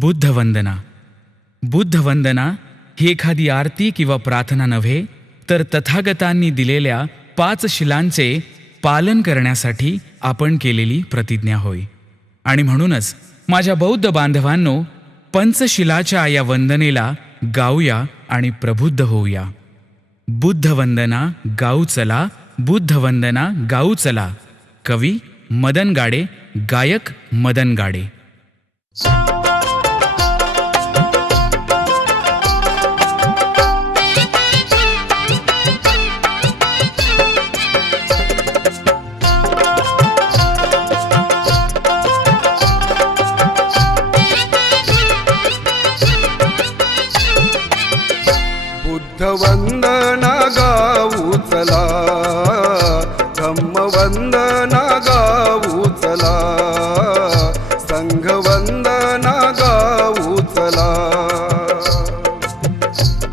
बुद्धवंदना. बुद्धवंदना ही एखादी आरती किंवा प्रार्थना नव्हे तर तथागतांनी दिलेल्या पाच शिलांचे पालन करण्यासाठी आपण केलेली प्रतिज्ञा होय. आणि म्हणूनच माझ्या बौद्ध बांधवांनो पंचशिलाच्या या वंदनेला गाऊया आणि प्रबुद्ध होऊया. बुद्धवंदना गाऊ चला बुद्धवंदना गाऊ चला. कवी मदन गाडे गायक मदन गाडे वंदना गाऊ चला. धम्मवंदना गाऊ चला. संघवंदना गाऊ चला.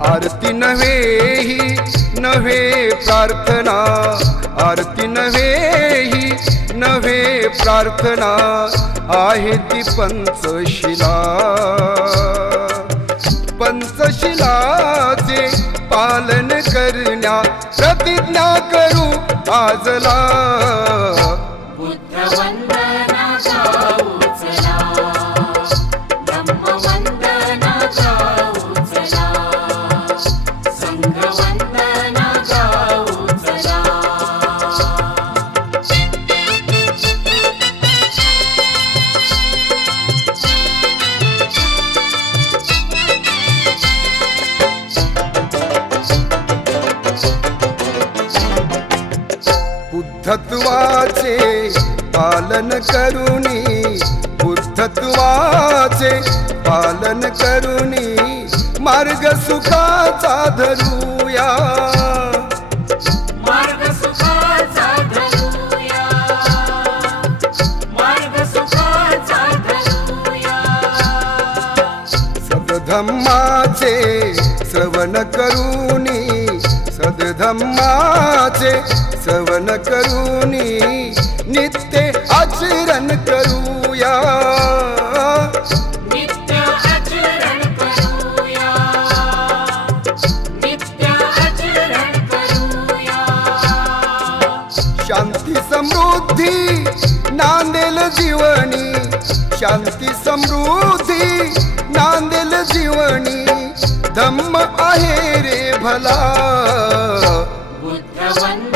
आरती नव्हे ही नव्हे प्रार्थना. आरती नव्हे ही नव्हे प्रार्थना. आहे ती पंचशिला. गाजला बुद्धत्वाचे पालन करुणी बुद्धत्वाचे पालन करुणी मार्ग सुखाचा धरूया. सदधम्माचे श्रवण करुणी नित्य आचरण करूया. नित्य आचरण करूया. शांती समृद्धी नांदेल जीवनी. शांती समृद्धी नांदेल जीवनी. धम्म आहे रे भला. बुद्धवंदना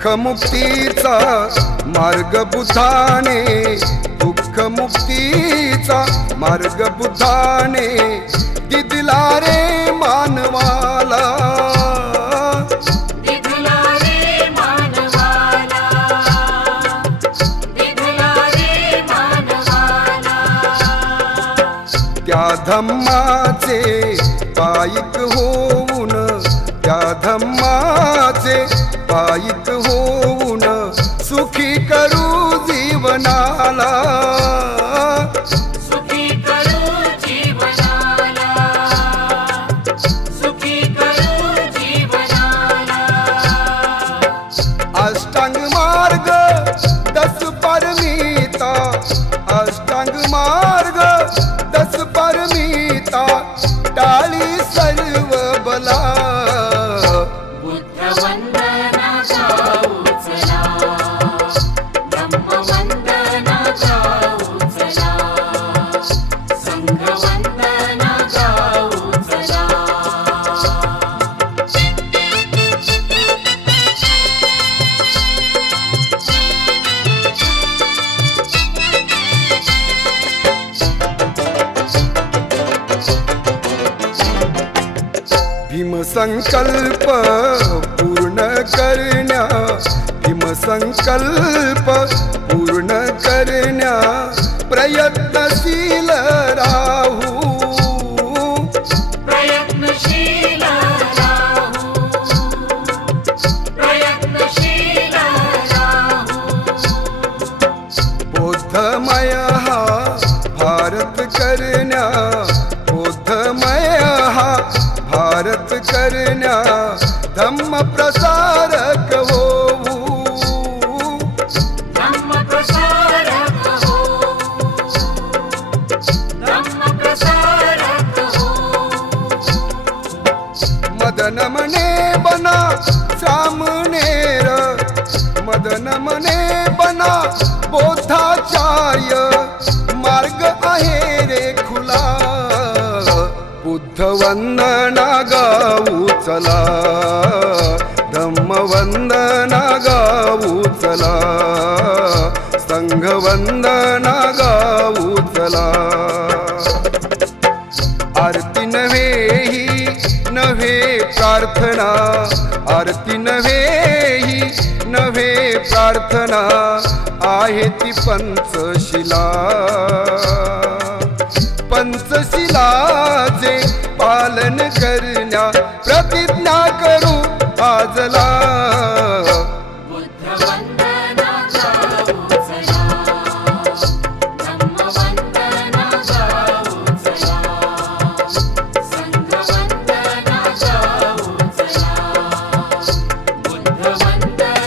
दुःख मुक्तीचा मार्ग बुद्धाने दुःख मुक्तीचा मार्ग बुद्धाने दिदला रे मानवाला. रे त्या धम्माचे पायिक होऊन त्या धम्माचे पायिक होऊन सुखी करू जीवनाला. सुखी करू जीवनाला. सुखी करू जीवनाला. अष्टांग मार्ग दस परमिता. अष्टांग मार्ग दस परमिता. टाळी सर्व बला. संकल्प पूर्ण करण्या भीमसंकल्प मदन मने बना सामनेर मदन मने वंदना गाऊ चला संघ वंदना गाऊ चला आरती नव्हे ही नव्हे प्रार्थना आरती नव्हे ही नव्हे प्रार्थना आहे ती पंचशिला wonder.